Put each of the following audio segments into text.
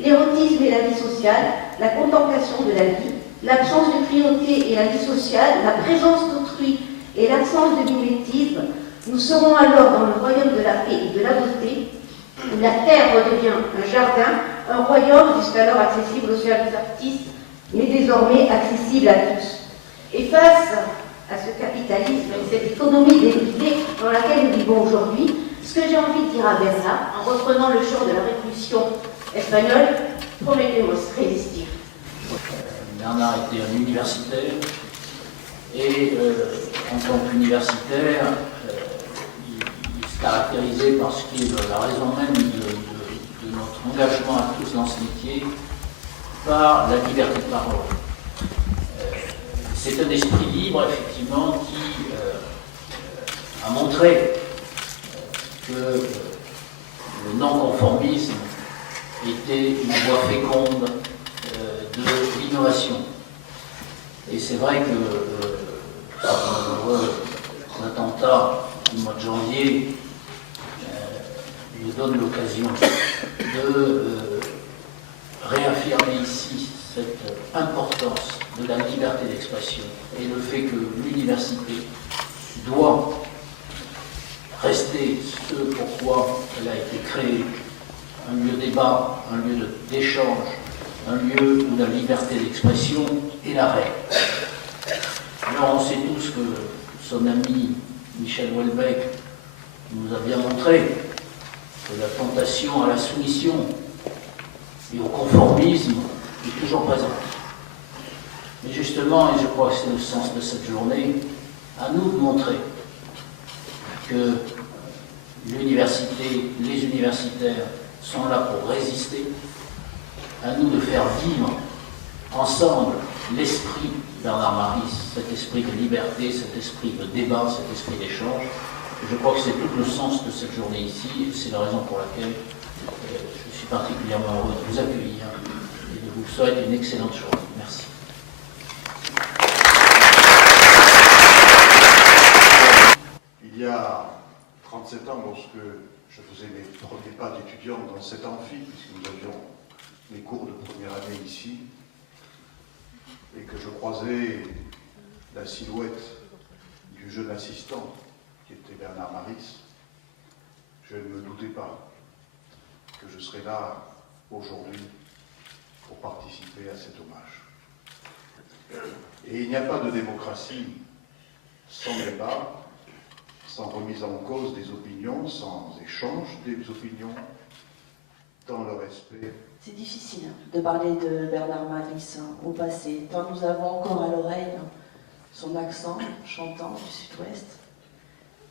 l'érotisme et la vie sociale, la contemplation de la vie, l'absence de cruauté et la vie sociale, la présence d'autrui et l'absence de mimétisme, nous serons alors dans le royaume de la paix et de la beauté, où la terre redevient un jardin, un royaume jusqu'alors accessible aux seuls artistes, mais désormais accessible à tous. Et face à ce capitalisme et cette économie débridée dans laquelle nous vivons aujourd'hui, ce que j'ai envie de dire à Bernard, en reprenant le chant de la Révolution espagnole, promettez-moi de résister. Bernard était un universitaire et en tant qu'universitaire, il se caractérisait par ce qui est la raison même de notre engagement à tous dans ce métier, par la liberté de parole. C'est un esprit libre, effectivement, qui a montré que le non-conformisme était une voie féconde de l'innovation. Et c'est vrai que l'attentat du mois de janvier nous donne l'occasion de réaffirmer ici cette importance de la liberté d'expression et le fait que l'université doit rester ce pourquoi elle a été créée, un lieu de débat, un lieu d'échange, un lieu où la liberté d'expression est la règle. Alors on sait tous que son ami Michel Houellebecq nous a bien montré que la tentation à la soumission et au conformisme est toujours présente. Mais justement, et je crois que c'est le sens de cette journée, à nous de montrer que l'université, les universitaires sont là pour résister, à nous de faire vivre ensemble l'esprit Bernard Maris, cet esprit de liberté, cet esprit de débat, cet esprit d'échange. Je crois que c'est tout le sens de cette journée ici, et c'est la raison pour laquelle je suis particulièrement heureux de vous accueillir et de vous souhaiter une excellente journée. Merci. Il y a 37 ans, lorsque je faisais mes premiers pas d'étudiant dans cet amphi, puisque nous avions les cours de première année ici, et que je croisais la silhouette du jeune assistant, qui était Bernard Maris, je ne me doutais pas que je serais là aujourd'hui pour participer à cet hommage. Et il n'y a pas de démocratie sans débat, sans remise en cause des opinions, sans échange des opinions, dans le respect. C'est difficile de parler de Bernard Maris au passé, tant nous avons encore à l'oreille son accent chantant du sud-ouest,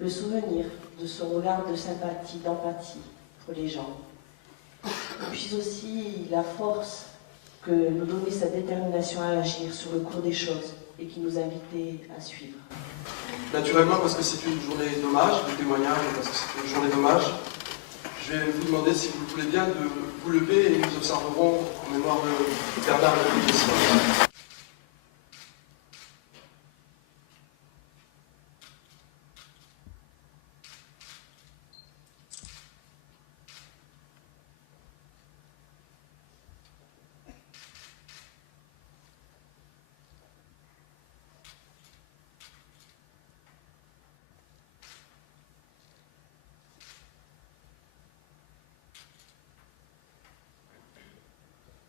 le souvenir de son regard de sympathie, d'empathie pour les gens, et puis aussi la force que nous donnait sa détermination à agir sur le cours des choses et qui nous invitait à suivre. Naturellement, parce que c'est une journée d'hommage, de témoignage, parce que c'est une journée d'hommage, je vais vous demander, si vous le voulez bien, de vous lever et nous observerons en mémoire de Bernard Maris.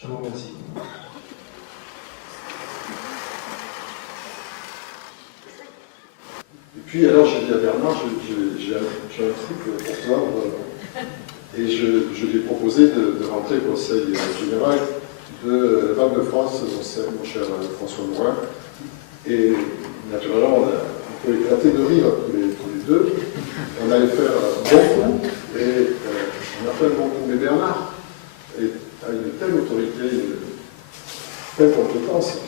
Je vous remercie. Et puis alors j'ai dit à Bernard, j'ai un truc pour toi, et je lui ai proposé de rentrer au conseil général de la Banque de France, mon cher François Morin, et naturellement on peut éclater de rire tous les deux, on allait faire bon coup, et on a fait un bon coup, mais Bernard a une telle autorité, une telle compétence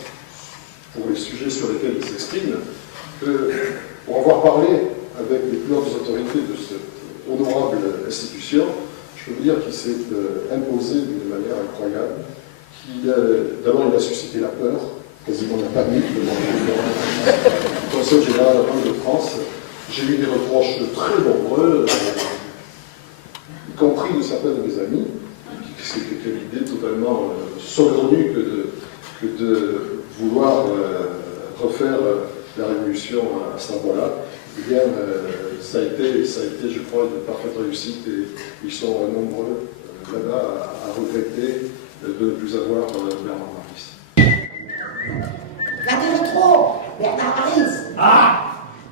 pour les sujets sur lesquels il s'exprime, que pour avoir parlé avec les plus hautes autorités de cette honorable institution, je peux vous dire qu'il s'est imposé d'une manière incroyable. D'abord, il a suscité la peur, quasiment la panique devant le Conseil général de la Banque de France. J'ai eu des reproches très nombreux, y compris de certains de mes amis, qui l'idée totalement saugrenue que de vouloir refaire la révolution à cet endroit-là. Eh bien, ça a été, je crois, une parfaite réussite et ils sont nombreux là-bas à regretter de ne plus avoir Bernard Maris. Regardez trop, Bernard Maris. Ah,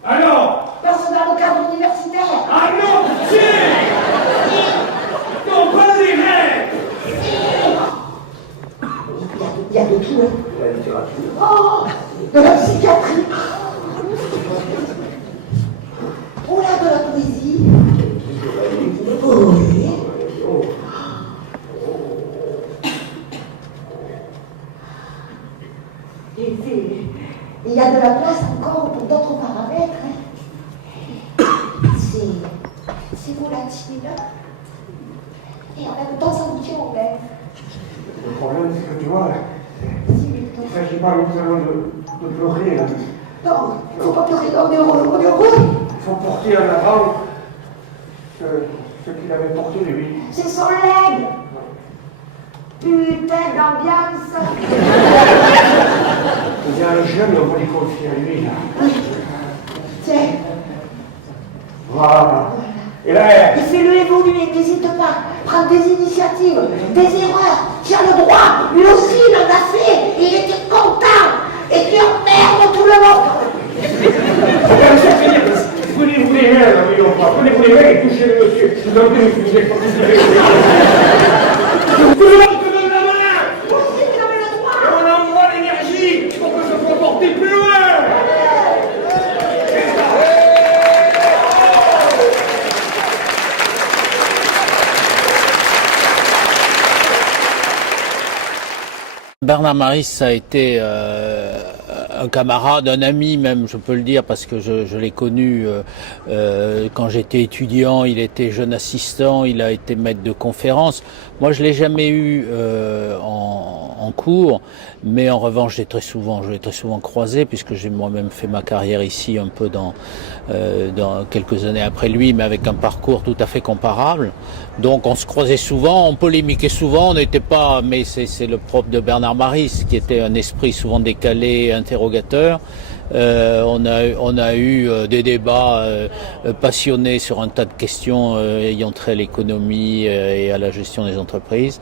alors? Personne dans le cadre universitaire. Ah non, si! Non, pas les rêves! Il y a de tout, hein. De la littérature. Oh, de la psychiatrie. Oh là, de la poésie. Oh, oui. Et il y a de la place encore pour d'autres paramètres. Hein. C'est volatile. Et en même temps, ça vous tient en l'air. Le problème, c'est que tu vois, il ne s'agit pas uniquement de pleurer. Là. Non, il ne faut pas pleurer, on est heureux, on est heureux. Il faut porter en avant ce qu'il avait porté lui. C'est son legs. Putain d'ambiance. Il y a un jeune, on va lui confier à lui, là. Tiens. Voilà. Et là, Et fais-le évoluer, n'hésite pas. Prends des initiatives, des erreurs. Tu as le droit. Lui aussi, il en a fait. Il était content. Et tu emmerdes tout le monde. prenez-vous les mains, là, oui, on va. Prenez-vous les mains et touchez le monsieur. Je vous en prie, vous n'êtes pas considéré. Tout le monde te donne la main. Moi aussi, vous avez le droit. Et on envoie l'énergie pour que je sois porté plus loin. Bernard Maris a été un camarade, un ami même, je peux le dire, parce que je l'ai connu quand j'étais étudiant, il était jeune assistant, il a été maître de conférence. Moi, je l'ai jamais eu en cours, mais en revanche, je l'ai très souvent croisé, puisque j'ai moi-même fait ma carrière ici un peu dans quelques années après lui, mais avec un parcours tout à fait comparable. Donc on se croisait souvent, on polémiquait souvent, on n'était pas, mais c'est le propre de Bernard Maris, qui était un esprit souvent décalé, interrogateur. On a eu des débats passionnés sur un tas de questions ayant trait à l'économie et à la gestion des entreprises.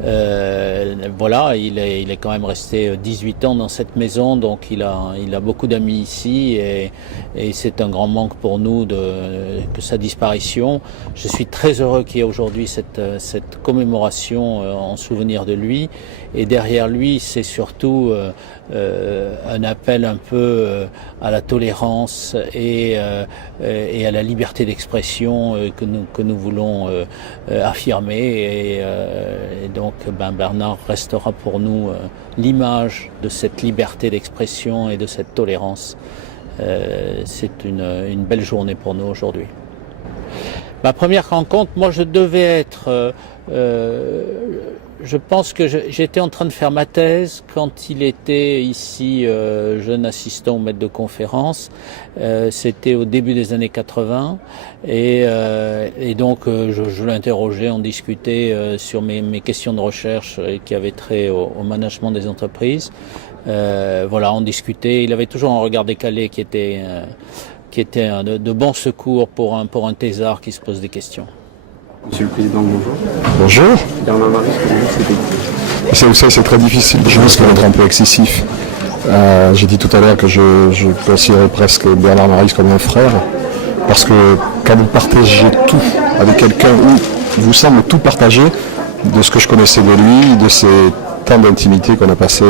Voilà, il est quand même resté 18 ans dans cette maison, donc il a beaucoup d'amis ici et c'est un grand manque pour nous que sa disparition. Je suis très heureux qu'il y ait aujourd'hui cette commémoration en souvenir de lui, et derrière lui c'est surtout un appel un peu à la tolérance et à la liberté d'expression que nous voulons affirmer, et donc Bernard restera pour nous l'image de cette liberté d'expression et de cette tolérance. C'est une belle journée pour nous aujourd'hui. Ma première rencontre, moi je devais être je pense que j'étais en train de faire ma thèse quand il était ici jeune assistant au maître de conférence. C'était au début des années 80 et donc je l'interrogeais, on discutait sur mes questions de recherche qui avaient trait au management des entreprises. Voilà, on discutait. Il avait toujours un regard décalé qui était de bon secours pour un thésard qui se pose des questions. Monsieur le Président, bonjour. Bonjour. Bernard Maris, C'est très difficile. Je pense qu'on est un peu excessif. J'ai dit tout à l'heure que je considérais presque Bernard Maris comme un frère, parce que quand vous partagez tout avec quelqu'un, ou vous semble tout partager de ce que je connaissais de lui, de ces temps d'intimité qu'on a passé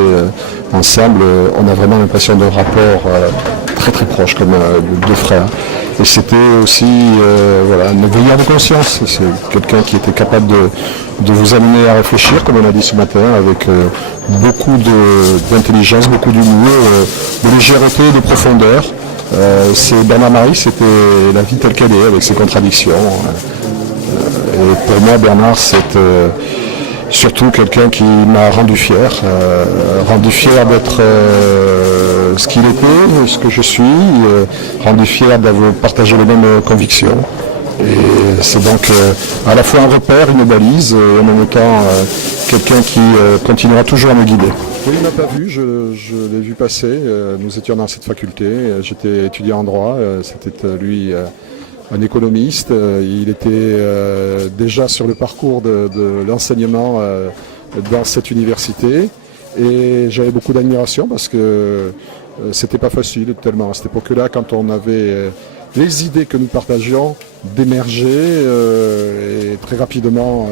ensemble, on a vraiment l'impression d'un rapport très très proche, comme deux frères. Et c'était aussi un éveilleur de conscience. C'est quelqu'un qui était capable de vous amener à réfléchir, comme on a dit ce matin, avec beaucoup d'intelligence, beaucoup d'humour, de légèreté, de profondeur. Bernard Maris, c'était la vie telle qu'elle est, avec ses contradictions. Et pour moi, Bernard, c'est surtout quelqu'un qui m'a rendu fier d'être ce qu'il était, ce que je suis, rendu fier d'avoir partagé les mêmes convictions. Et c'est donc à la fois un repère, une balise, et en même temps quelqu'un qui continuera toujours à me guider. Oui, il ne m'a pas vu, je l'ai vu passer, nous étions dans cette faculté, j'étais étudiant en droit, c'était lui un économiste, il était déjà sur le parcours de l'enseignement dans cette université, et j'avais beaucoup d'admiration parce que c'était pas facile tellement à cette époque-là, quand on avait les idées que nous partagions d'émerger, et très rapidement,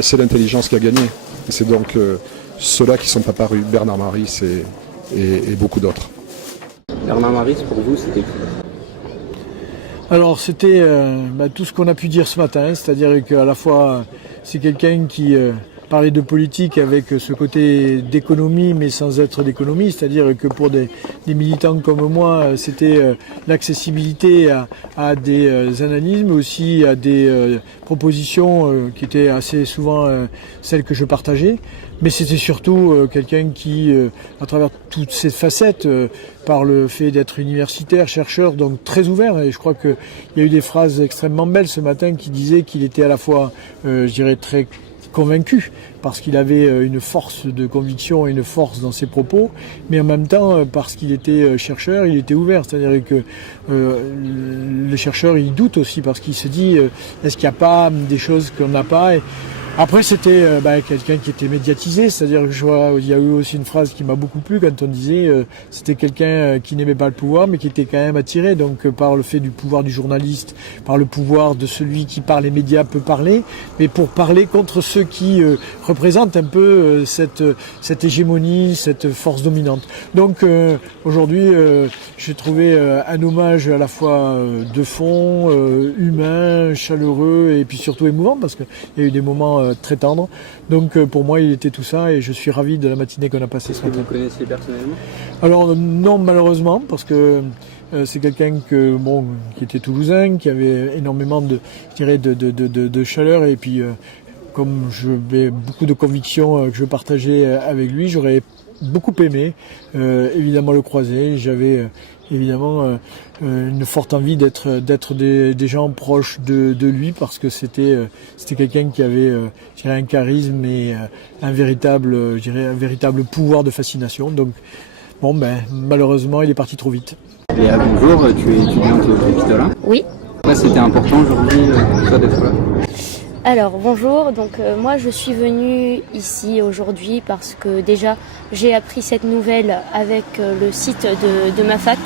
c'est l'intelligence qui a gagné. Et c'est donc ceux-là qui sont apparus, Bernard Maris et beaucoup d'autres. Bernard Maris, pour vous, c'était qui? Alors c'était tout ce qu'on a pu dire ce matin, c'est-à-dire qu'à la fois c'est quelqu'un qui parlait de politique avec ce côté d'économie mais sans être d'économie, c'est-à-dire que pour des militants comme moi c'était l'accessibilité à des analyses mais aussi à des propositions qui étaient assez souvent celles que je partageais. Mais c'était surtout quelqu'un qui, à travers toutes ces facettes, par le fait d'être universitaire, chercheur, donc très ouvert. Et je crois qu'il y a eu des phrases extrêmement belles ce matin qui disaient qu'il était à la fois, je dirais, très convaincu, parce qu'il avait une force de conviction et une force dans ses propos, mais en même temps, parce qu'il était chercheur, il était ouvert. C'est-à-dire que le chercheur, il doute aussi, parce qu'il se dit, est-ce qu'il n'y a pas des choses qu'on n'a pas Après, c'était quelqu'un qui était médiatisé, c'est-à-dire que je vois, il y a eu aussi une phrase qui m'a beaucoup plu quand on disait c'était quelqu'un qui n'aimait pas le pouvoir, mais qui était quand même attiré donc par le fait du pouvoir du journaliste, par le pouvoir de celui qui par les médias peut parler, mais pour parler contre ceux qui représentent un peu cette hégémonie, cette force dominante. Donc aujourd'hui, j'ai trouvé un hommage à la fois de fond, humain, chaleureux et puis surtout émouvant parce qu'il y a eu des moments très tendre. Donc pour moi il était tout ça et je suis ravi de la matinée qu'on a passée ce matin. Vous connaissiez personnellement? Alors non, malheureusement, parce que c'est quelqu'un qui était toulousain, qui avait énormément de chaleur et puis comme j'avais beaucoup de convictions que je partageais avec lui, j'aurais beaucoup aimé évidemment le croiser. J'avais évidemment une forte envie d'être des gens proches de lui parce que c'était quelqu'un qui avait un charisme et un véritable pouvoir de fascination. Donc malheureusement il est parti trop vite. Léa, bonjour, tu es étudiante au Capitola. Oui. Ouais, c'était important aujourd'hui pour toi d'être là. Alors bonjour, donc moi je suis venue ici aujourd'hui parce que déjà j'ai appris cette nouvelle avec le site de ma fac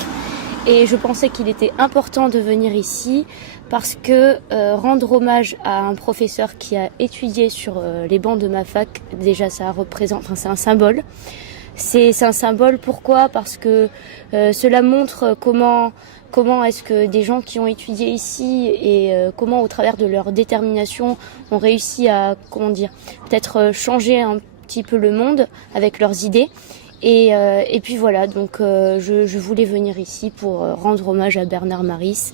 et je pensais qu'il était important de venir ici parce que rendre hommage à un professeur qui a étudié sur les bancs de ma fac, déjà ça représente, c'est un symbole. C'est un symbole, pourquoi? Parce que cela montre comment est-ce que des gens qui ont étudié ici et comment au travers de leur détermination ont réussi à, peut-être changer un petit peu le monde avec leurs idées. Et puis voilà, donc je voulais venir ici pour rendre hommage à Bernard Maris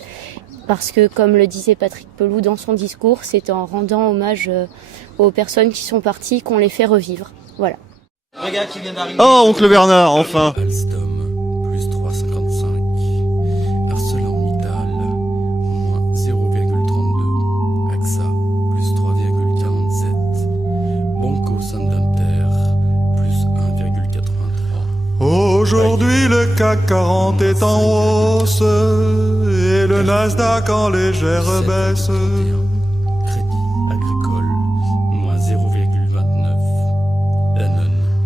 parce que comme le disait Patrick Pelou dans son discours, c'est en rendant hommage aux personnes qui sont parties qu'on les fait revivre. Voilà. Regarde qui vient d'arriver. Oh, oncle Bernard, enfin. Alstom, plus 3,55. ArcelorMittal, moins 0,32. AXA, plus 3,47. Banco Santander, plus 1,83. Aujourd'hui, le CAC 40 est en hausse et le Nasdaq en légère baisse.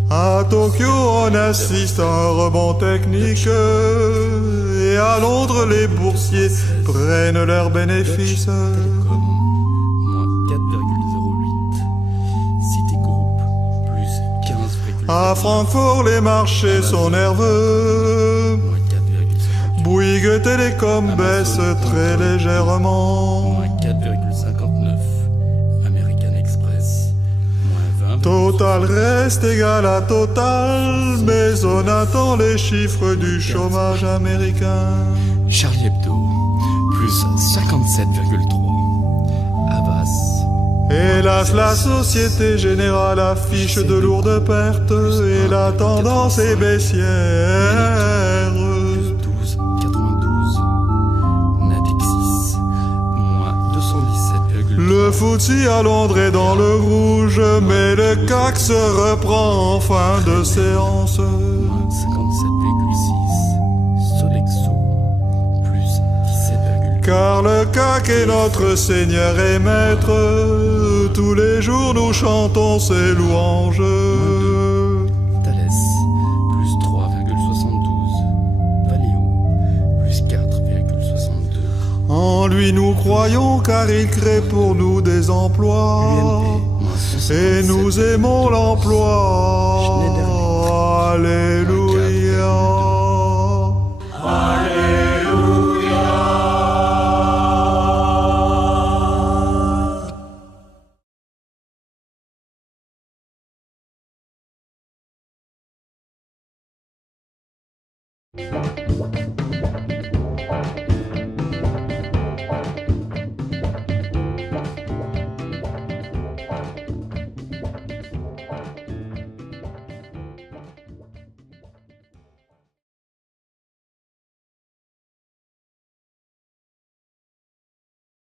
À Tokyo, on assiste à un rebond technique et à Londres, les boursiers prennent leurs bénéfices. Télécom, moins 4,08. Citigroup, plus 15,5. À Francfort, les marchés sont nerveux. Bouygues Télécom baisse très légèrement. Moins 4,59. American Express, moins 20. Total reste égal à Total, mais on attend les chiffres du chômage américain. Charlie Hebdo, plus 57,3. Havas. Hélas, la Société Générale affiche de lourdes pertes et la tendance est baissière. Plus 12,92. Natixis, moins 209,9. FTSE à Londres est dans le rouge, mais le CAC se reprend en fin de séance. Moins 57,6. Sodexo, plus 17,4. Car le CAC est notre Seigneur et Maître, tous les jours nous chantons ses louanges. Thales, plus 3,72. Valeo, plus 4,62. En lui nous croyons car il crée pour nous des emplois. UMP, moins 157. Et nous aimons l'emploi. Schneider Electric, Alléluia.